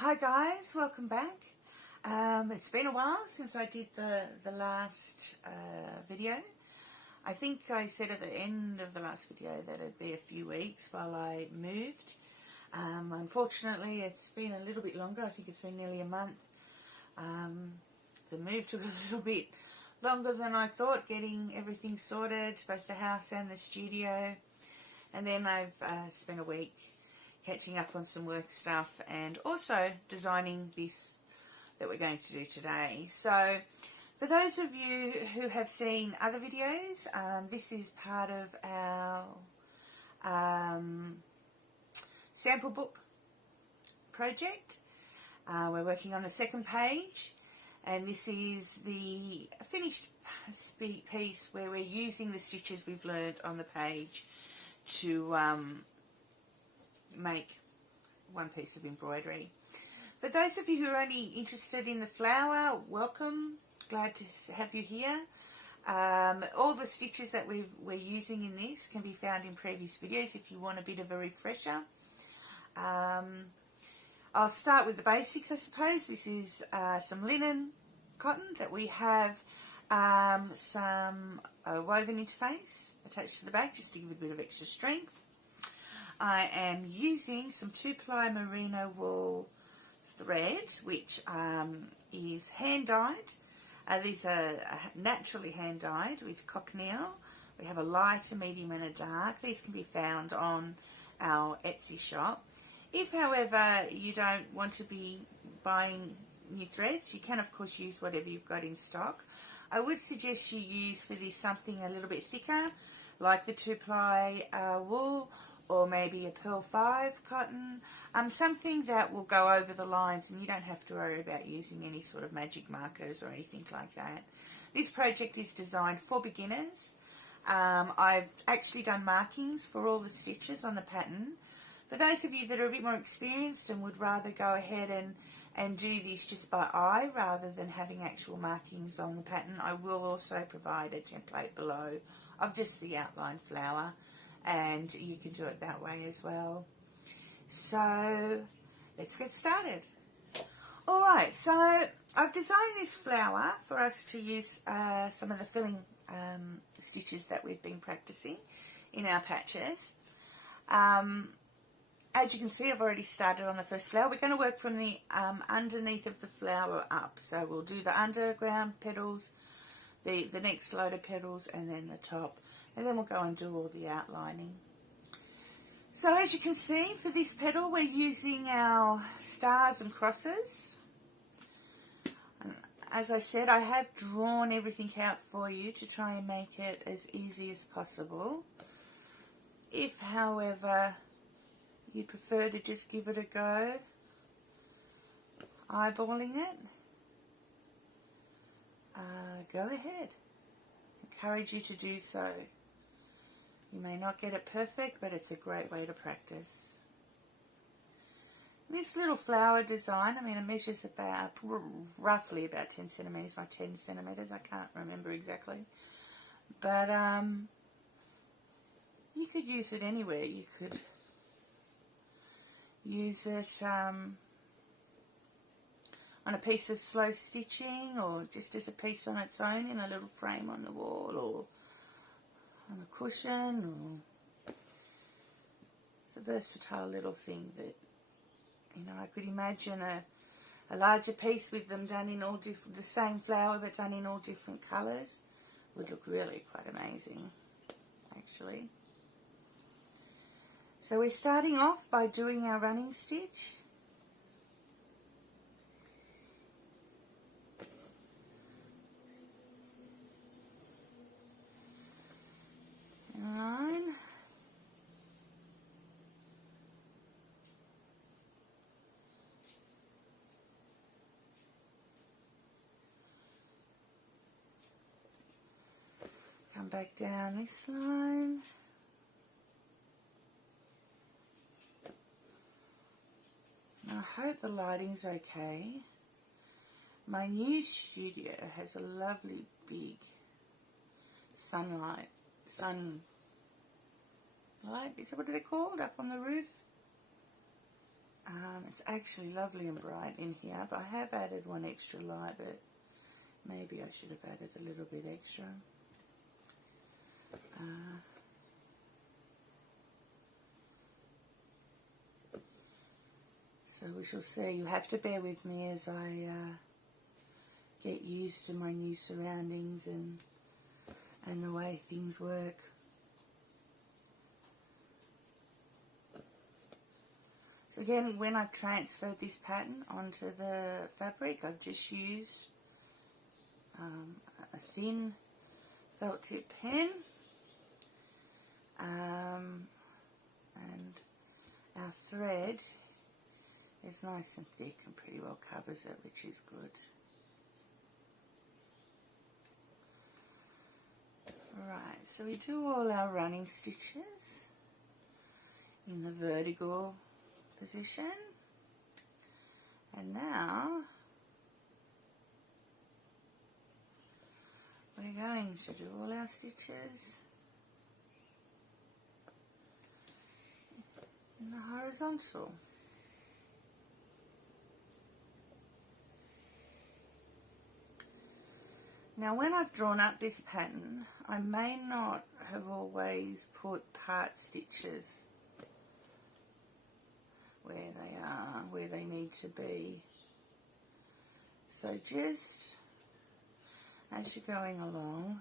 Hi guys, welcome back. It's been a while since I did the last video. I think I said at the end of the last video that it'd be a few weeks while I moved. Unfortunately, it's been a little bit longer. I think it's been nearly a month. The move took a little bit longer than I thought, getting everything sorted, both the house and the studio. And then I've spent a week catching up on some work stuff and also designing this that we're going to do today. So for those of you who have seen other videos, this is part of our sample book project. We're working on the second page, and this is the finished piece where we're using the stitches we've learned on the page to make one piece of embroidery. For those of you who are only interested in the flower, welcome. Glad to have you here. All the stitches that we're using in this can be found in previous videos if you want a bit of a refresher. I'll start with the basics, I suppose. This is some linen cotton that we have some woven interface attached to the back just to give it a bit of extra strength. I am using some 2-ply merino wool thread, which is hand-dyed. These are naturally hand-dyed with cochineal. We have a light, a medium and a dark. These can be found on our Etsy shop. If, however, you don't want to be buying new threads, you can, of course, use whatever you've got in stock. I would suggest you use for this something a little bit thicker, like the 2-ply wool, or maybe a Pearl 5 cotton, something that will go over the lines and you don't have to worry about using any sort of magic markers or anything like that. This project is designed for beginners. I've actually done markings for all the stitches on the pattern. For those of you that are a bit more experienced and would rather go ahead and do this just by eye rather than having actual markings on the pattern, I will also provide a template below of just the outline flower, and you can do it that way as well. So let's get started. Alright, so I've designed this flower for us to use some of the filling stitches that we've been practicing in our patches. As you can see, I've already started on the first flower. We're going to work from the underneath of the flower up. So we'll do the underground petals, the next load of petals, and then the top. And then we'll go and do all the outlining. So as you can see, for this petal, we're using our stars and crosses. And as I said, I have drawn everything out for you to try and make it as easy as possible. If, however, you prefer to just give it a go, eyeballing it, go ahead. Encourage you to do so. You may not get it perfect, but it's a great way to practice. This little flower design, I mean, it measures about, roughly about 10 centimetres by 10 centimetres. I can't remember exactly. But you could use it anywhere. You could use it on a piece of slow stitching, or just as a piece on its own in a little frame on the wall, or on a cushion, or it's a versatile little thing that, you know, I could imagine a larger piece with them done in all different, the same flower but done in all different colours would look really quite amazing, actually. So we're starting off by doing our running stitch. Line. Come back down this line. Now, I hope the lighting's okay. My new studio has a lovely big sunlight, is that what they're called, up on the roof? It's actually lovely and bright in here, but I have added one extra light, but maybe I should have added a little bit extra. So we shall see. You have to bear with me as I get used to my new surroundings and the way things work. So again, when I've transferred this pattern onto the fabric, I've just used a thin felt tip pen, and our thread is nice and thick and pretty well covers it, which is good. Right, so we do all our running stitches in the vertical position, and now we're going to do all our stitches in the horizontal. Now when I've drawn up this pattern, I may not have always put part stitches where they are, where they need to be. So just as you're going along,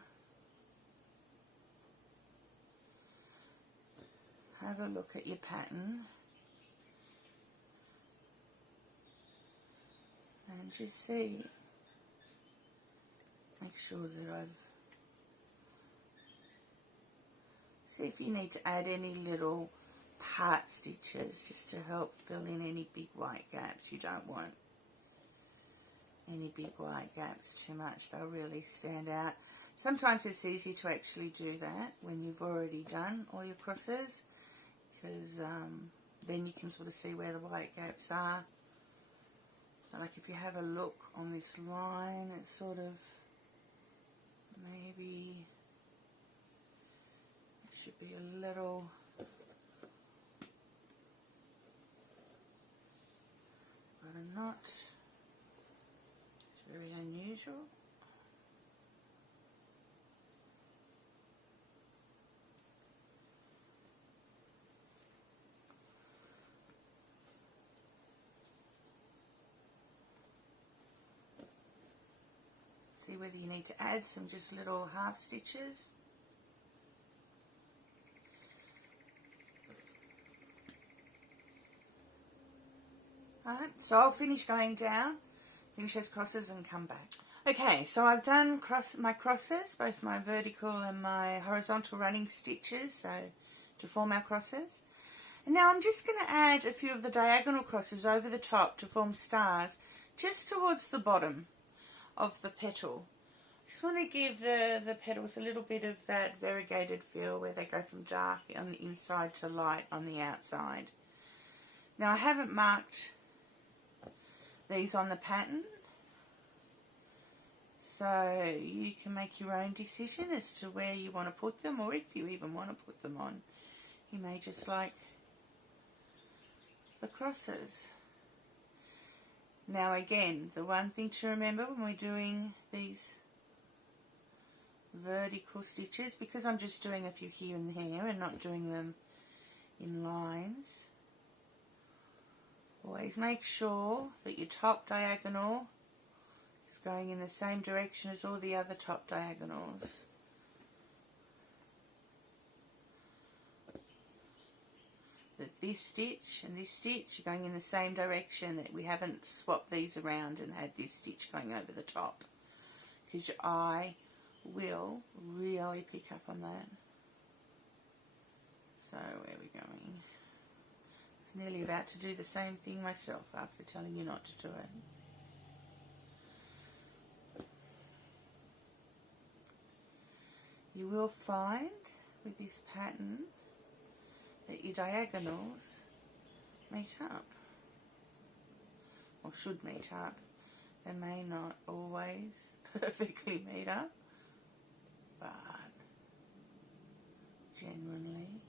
have a look at your pattern and just see. Make sure that see if you need to add any little part stitches just to help fill in any big white gaps. You don't want any big white gaps too much, they'll really stand out. Sometimes it's easy to actually do that when you've already done all your crosses, because then you can sort of see where the white gaps are. So like if you have a look on this line, it's sort of maybe it should be a little but a knot. It's very unusual. See whether you need to add some just little half stitches. Alright, so I'll finish going down, finish those crosses and come back. Okay, so I've done my crosses, both my vertical and my horizontal running stitches, so to form our crosses. And now I'm just going to add a few of the diagonal crosses over the top to form stars, just towards the bottom of the petal. Just want to give the petals a little bit of that variegated feel where they go from dark on the inside to light on the outside. Now I haven't marked these on the pattern, so you can make your own decision as to where you want to put them, or if you even want to put them on. You may just like the crosses. Now again, the one thing to remember when we're doing these vertical stitches, because I'm just doing a few here and there and not doing them in lines, always make sure that your top diagonal is going in the same direction as all the other top diagonals. That this stitch and this stitch are going in the same direction, that we haven't swapped these around and had this stitch going over the top, because your eye will really pick up on that. So where are we going? I was nearly about to do the same thing myself after telling you not to do it. You will find with this pattern that your diagonals meet up, or should meet up. They may not always perfectly meet up, but generally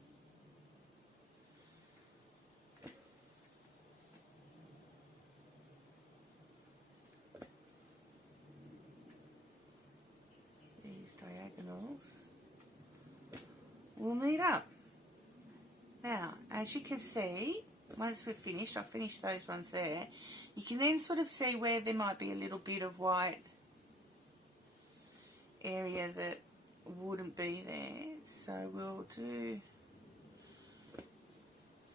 diagonals will meet up. Now, as you can see, once we're finished, I've finished those ones there, you can then sort of see where there might be a little bit of white area that wouldn't be there. So we'll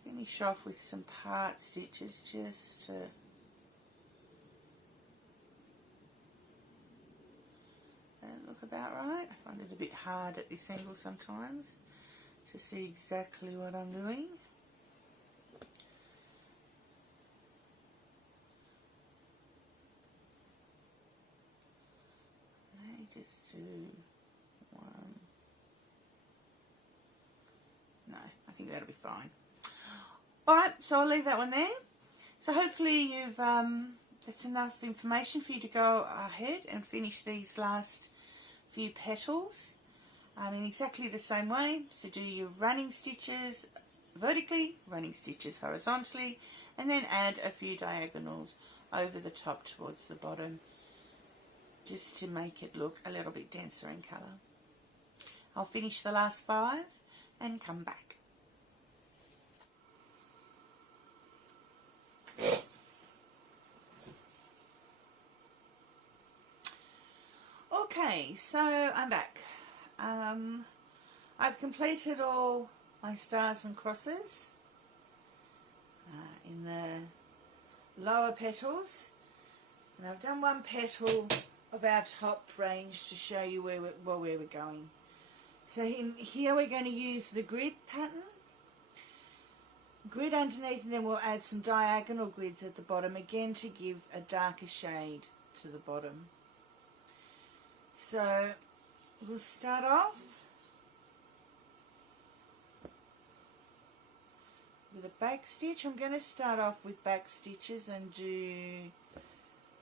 finish off with some part stitches just to look about right. I find it a bit hard at this angle sometimes to see exactly what I'm doing. Let me just do one. No, I think that'll be fine. Alright, so I'll leave that one there. So hopefully you've that's enough information for you to go ahead and finish these last few petals in exactly the same way. So do your running stitches vertically, running stitches horizontally, and then add a few diagonals over the top towards the bottom, just to make it look a little bit denser in colour. I'll finish the last 5 and come back. Okay, so I'm back. I've completed all my stars and crosses in the lower petals, and I've done one petal of our top range to show you where we're going. So here we're going to use the grid pattern, grid underneath, and then we'll add some diagonal grids at the bottom again to give a darker shade to the bottom. So we'll start off with a back stitch. I'm going to start off with back stitches and do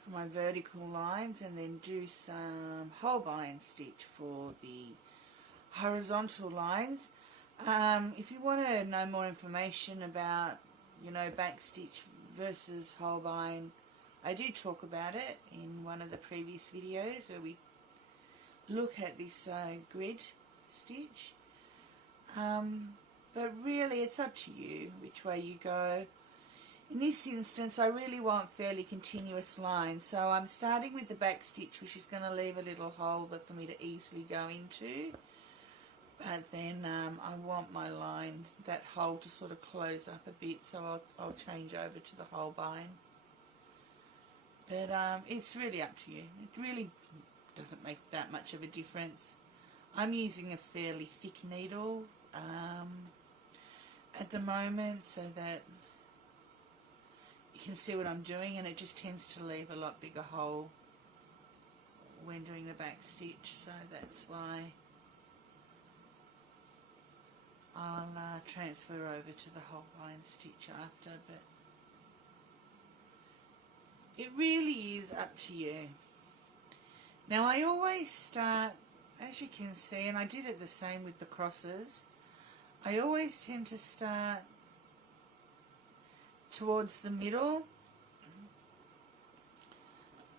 for my vertical lines, and then do some holbein stitch for the horizontal lines. If you want to know more information about, back stitch versus holbein, I do talk about it in one of the previous videos where we look at this grid stitch, but really it's up to you which way you go. In this instance I really want fairly continuous lines, so I'm starting with the back stitch, which is going to leave a little hole for me to easily go into, but then I want my line, that hole, to sort of close up a bit, so I'll change over to the holbein. But it's really up to you. It really doesn't make that much of a difference. I'm using a fairly thick needle at the moment, so that you can see what I'm doing, and it just tends to leave a lot bigger hole when doing the back stitch, so that's why I'll transfer over to the holbein stitch after. But it really is up to you. Now I always start, as you can see, and I did it the same with the crosses, I always tend to start towards the middle,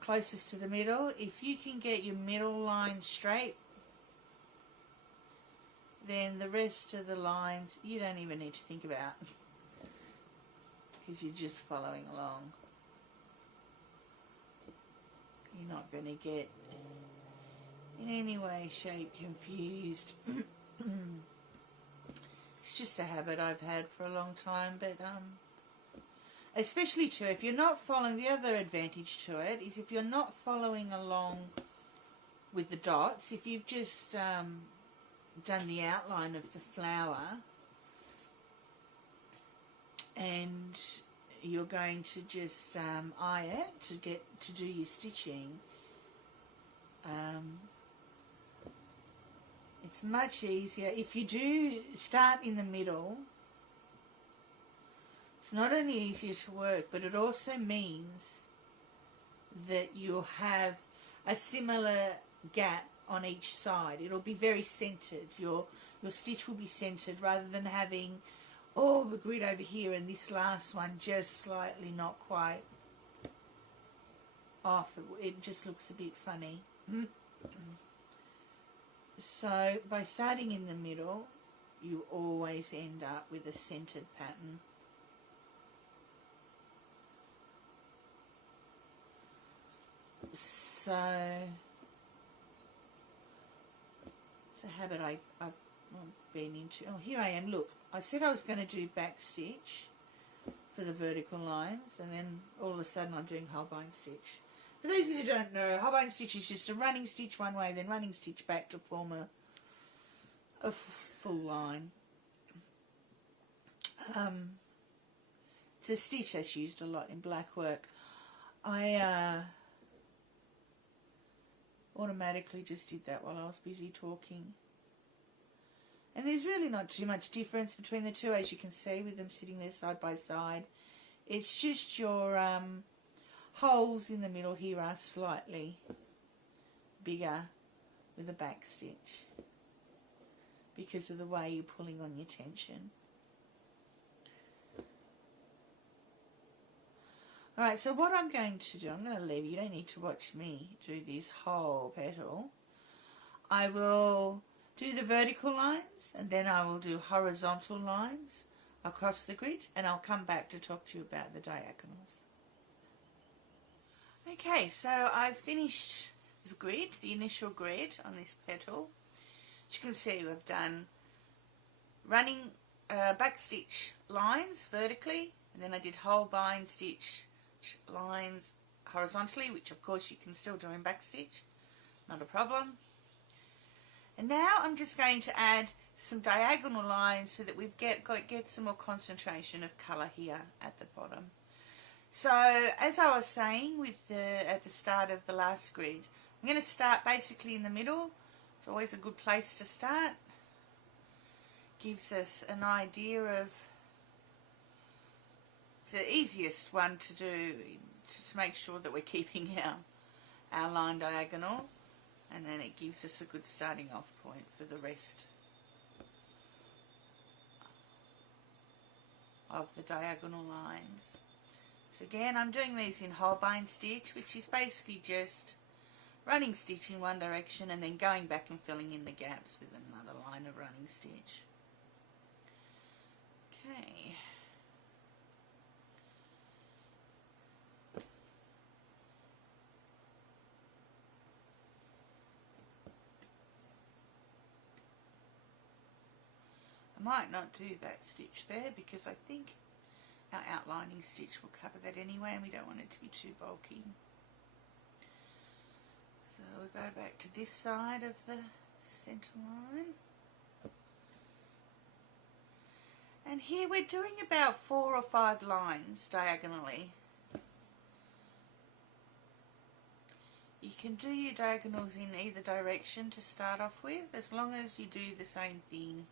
closest to the middle. If you can get your middle line straight, then the rest of the lines you don't even need to think about, because you're just following along. You're not going to get in any way, shape confused. It's just a habit I've had for a long time, but especially too, if you're not following, the other advantage to it is if you're not following along with the dots, if you've just done the outline of the flower and you're going to just eye it to do your stitching, it's much easier if you do start in the middle. It's not only easier to work, but it also means that you'll have a similar gap on each side. It'll be very centered. Your stitch will be centered, rather than having all the grid over here and this last one just slightly not quite off. It just looks a bit funny. So by starting in the middle, you always end up with a centered pattern. So it's a habit I've been into. Oh, here I am. Look, I said I was going to do back stitch for the vertical lines, and then all of a sudden I'm doing whole bind stitch. For those of you that don't know, whole bind stitch is just a running stitch one way, then running stitch back to form a full line. It's a stitch that's used a lot in black work. I automatically just did that while I was busy talking. And there's really not too much difference between the two, as you can see, with them sitting there side by side. It's just your holes in the middle here are slightly bigger with a back stitch because of the way you're pulling on your tension. Alright, so what I'm going to do, I'm going to leave you. You don't need to watch me do this whole petal. I will do the vertical lines, and then I will do horizontal lines across the grid, and I'll come back to talk to you about the diagonals. Okay, so I've finished the grid, the initial grid on this petal. As you can see, we've done running back stitch lines vertically, and then I did whole bind stitch lines horizontally, which of course you can still do in back stitch, not a problem. And now I'm just going to add some diagonal lines so that we've get some more concentration of colour here at the bottom. So as I was saying at the start of the last grid, I'm going to start basically in the middle. It's always a good place to start. Gives us an idea of, it's the easiest one to do to make sure that we're keeping our line diagonal, and then it gives us a good starting off point for the rest of the diagonal lines. So again, I'm doing these in whole bind stitch, which is basically just running stitch in one direction and then going back and filling in the gaps with another line of running stitch. Okay. I might not do that stitch there because I think our outlining stitch will cover that anyway, and we don't want it to be too bulky. So we'll go back to this side of the centre line. And here we're doing about 4 or 5 lines diagonally. You can do your diagonals in either direction to start off with, as long as you do the same thing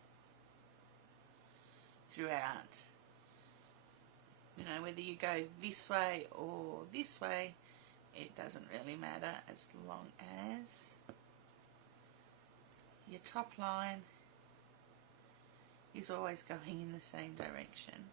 throughout. You know, whether you go this way or this way, it doesn't really matter, as long as your top line is always going in the same direction.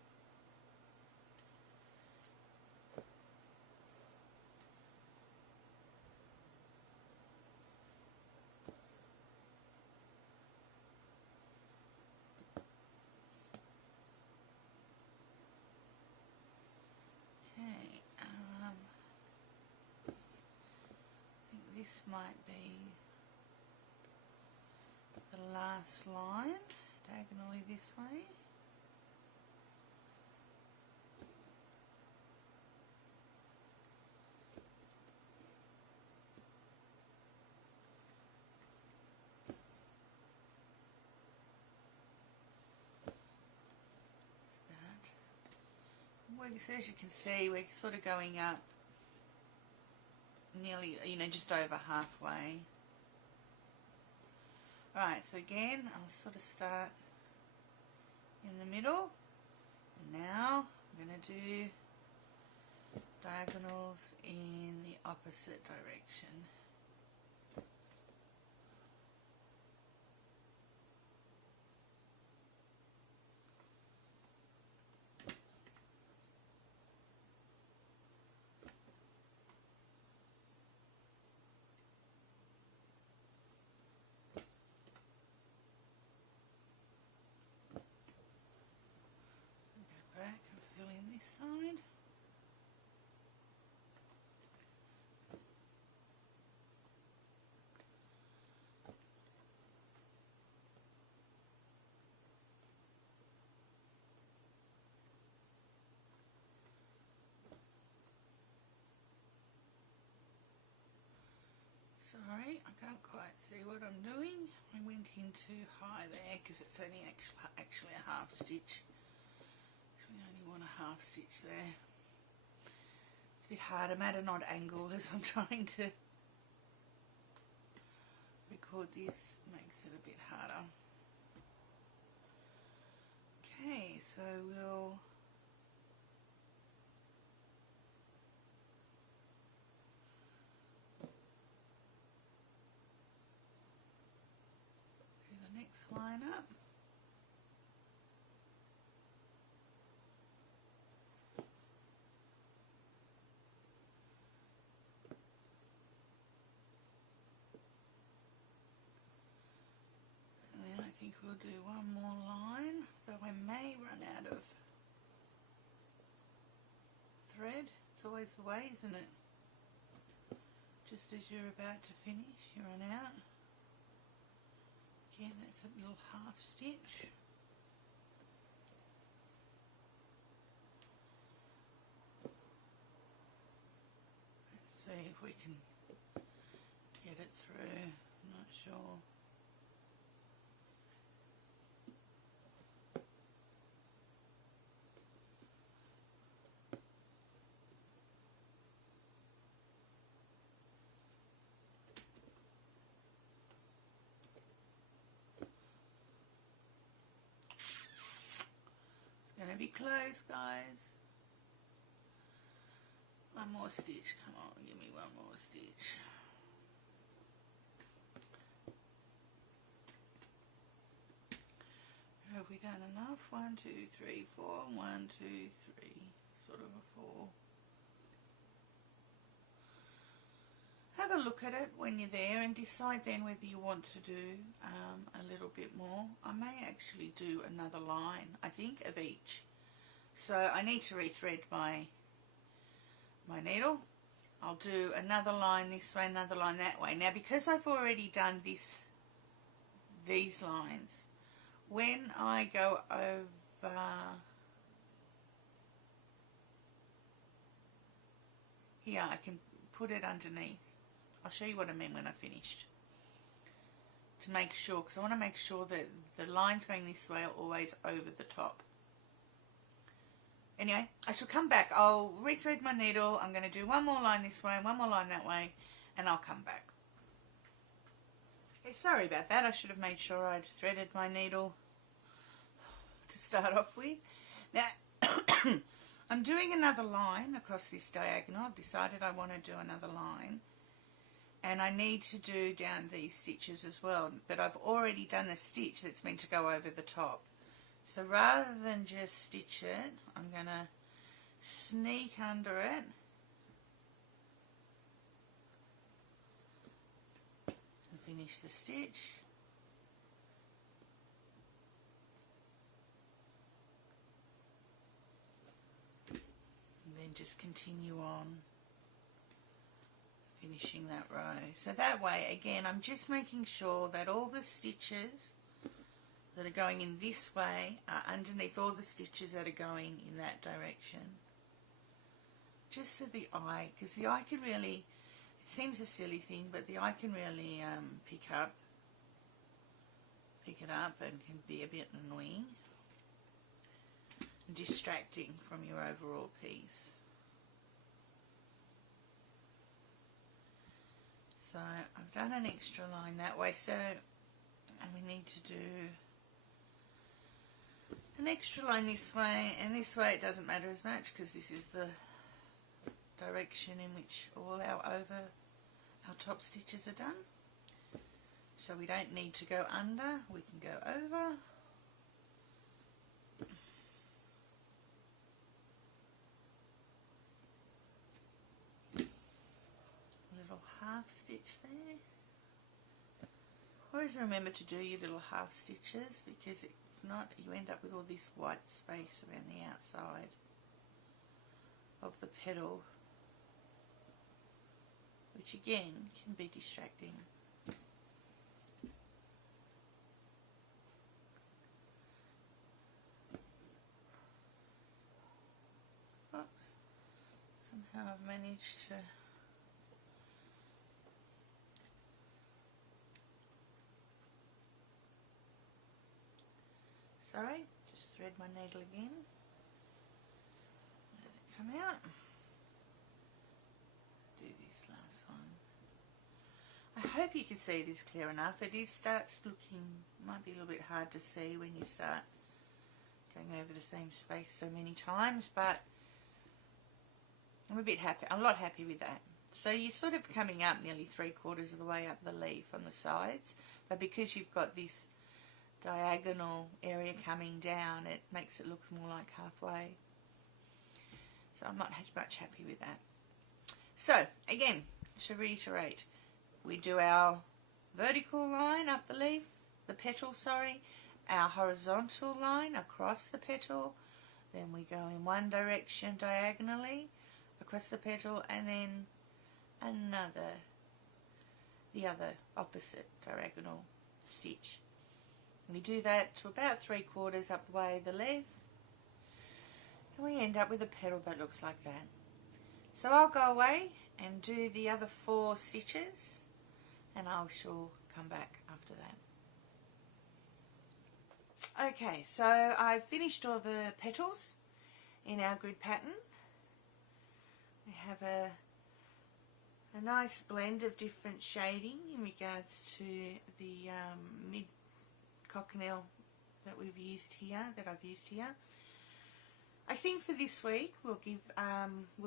This might be the last line, diagonally this way. So as you can see, we're sort of going up nearly, just over halfway. Right, so again, I'll sort of start in the middle, and now I'm going to do diagonals in the opposite direction. this side. Sorry, I can't quite see what I'm doing. I went in too high there because it's only actually a half stitch. Actually, I only want a half stitch there. It's a bit hard. I'm at an odd angle as I'm trying to record this. Makes it a bit harder. Okay, so we'll do the next line up. And then I think we'll do one more line, though I may run out of thread. It's always the way, isn't it? Just as you're about to finish, you run out. Again, that's a little half stitch. Let's see if we can get it through. I'm not sure. Gonna be close, guys. One more stitch. Come on, give me one more stitch. Have we done enough? 1, 2, 3, 4. 1, 2, 3. Sort of a 4. Have a look at it when you're there and decide then whether you want to do a little bit more. I may actually do another line, I think, of each. So I need to rethread my needle. I'll do another line this way, another line that way. Now, because I've already done these lines, when I go over here, I can put it underneath. I'll show you what I mean when I've finished. To make sure, because I want to make sure that the lines going this way are always over the top. Anyway, I shall come back. I'll rethread my needle. I'm going to do one more line this way and one more line that way, and I'll come back. Okay, sorry about that. I should have made sure I'd threaded my needle to start off with. Now, I'm doing another line across this diagonal. I've decided I want to do another line. And I need to do down these stitches as well, but I've already done a stitch that's meant to go over the top. So rather than just stitch it, I'm going to sneak under it and finish the stitch. And then just continue on finishing that row. So that way, again, I'm just making sure that all the stitches that are going in this way are underneath all the stitches that are going in that direction. Just so the eye, because the eye can really, it seems a silly thing, but the eye can really pick it up and can be a bit annoying and distracting from your overall piece. So I've done an extra line that way, so and we need to do an extra line this way, and this way it doesn't matter as much because this is the direction in which all our top stitches are done. So we don't need to go under, we can go over. Half stitch there. Always remember to do your little half stitches, because if not you end up with all this white space around the outside. of the petal, which again can be distracting. Oops, somehow I've managed to sorry, just thread my needle again, let it come out. Do this last one. I hope you can see this clear enough. It starts looking, might be a little bit hard to see when you start going over the same space so many times, but I'm a lot happy with that. So you're sort of coming up nearly 3/4 of the way up the leaf on the sides, but because you've got this diagonal area coming down, it makes it look more like halfway. So I'm not much happy with that. So again, to reiterate, we do our vertical line up the leaf, the petal, sorry, our horizontal line across the petal, then we go in one direction diagonally across the petal, and then the other opposite diagonal stitch. We do that to about 3/4 up the way of the leaf, and we end up with a petal that looks like that. So I'll go away and do the other 4 stitches, and I shall come back after that. Okay, so I've finished all the petals in our grid pattern. We have a nice blend of different shading in regards to the mid cochineal that I've used here. I think for this week we'll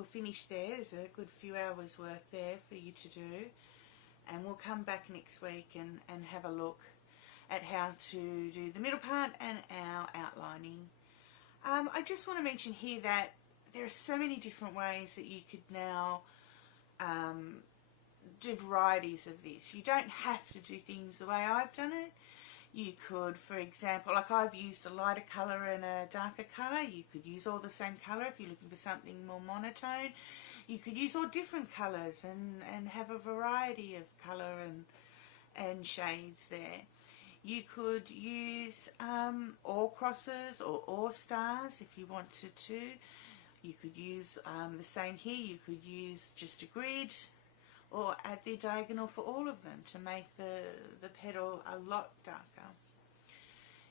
finish there. There's a good few hours work there for you to do, and we'll come back next week and have a look at how to do the middle part and our outlining. I just want to mention here that there are so many different ways that you could now do varieties of this. You don't have to do things the way I've done it. You could, for example, like I've used a lighter colour and a darker colour. You could use all the same colour if you're looking for something more monotone. You could use all different colours and have a variety of colour and shades there. You could use all crosses or all stars if you wanted to. You could use the same here. You could use just a grid, or add the diagonal for all of them to make the petal a lot darker.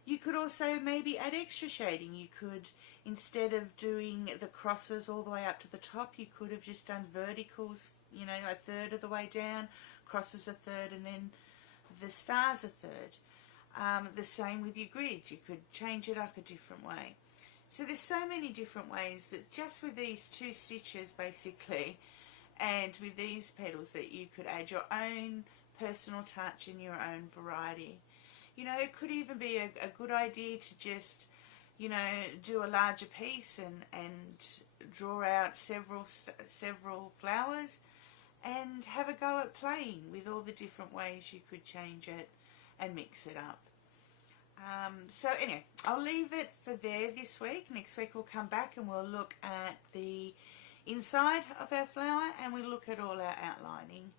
You could also maybe add extra shading. You could, instead of doing the crosses all the way up to the top, you could have just done verticals, you know, 1/3 of the way down, crosses 1/3, and then the stars 1/3. The same with your grid. You could change it up a different way. So there's so many different ways that just with these 2 stitches basically, and with these petals, that you could add your own personal touch and your own variety. You know, it could even be a good idea to just, you know, do a larger piece and draw out several flowers and have a go at playing with all the different ways you could change it and mix it up. So anyway, I'll leave it for there this week. Next week we'll come back and we'll look at the inside of our flower, and we'll look at all our outlining,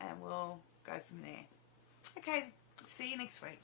and we'll go from there. Okay, see you next week.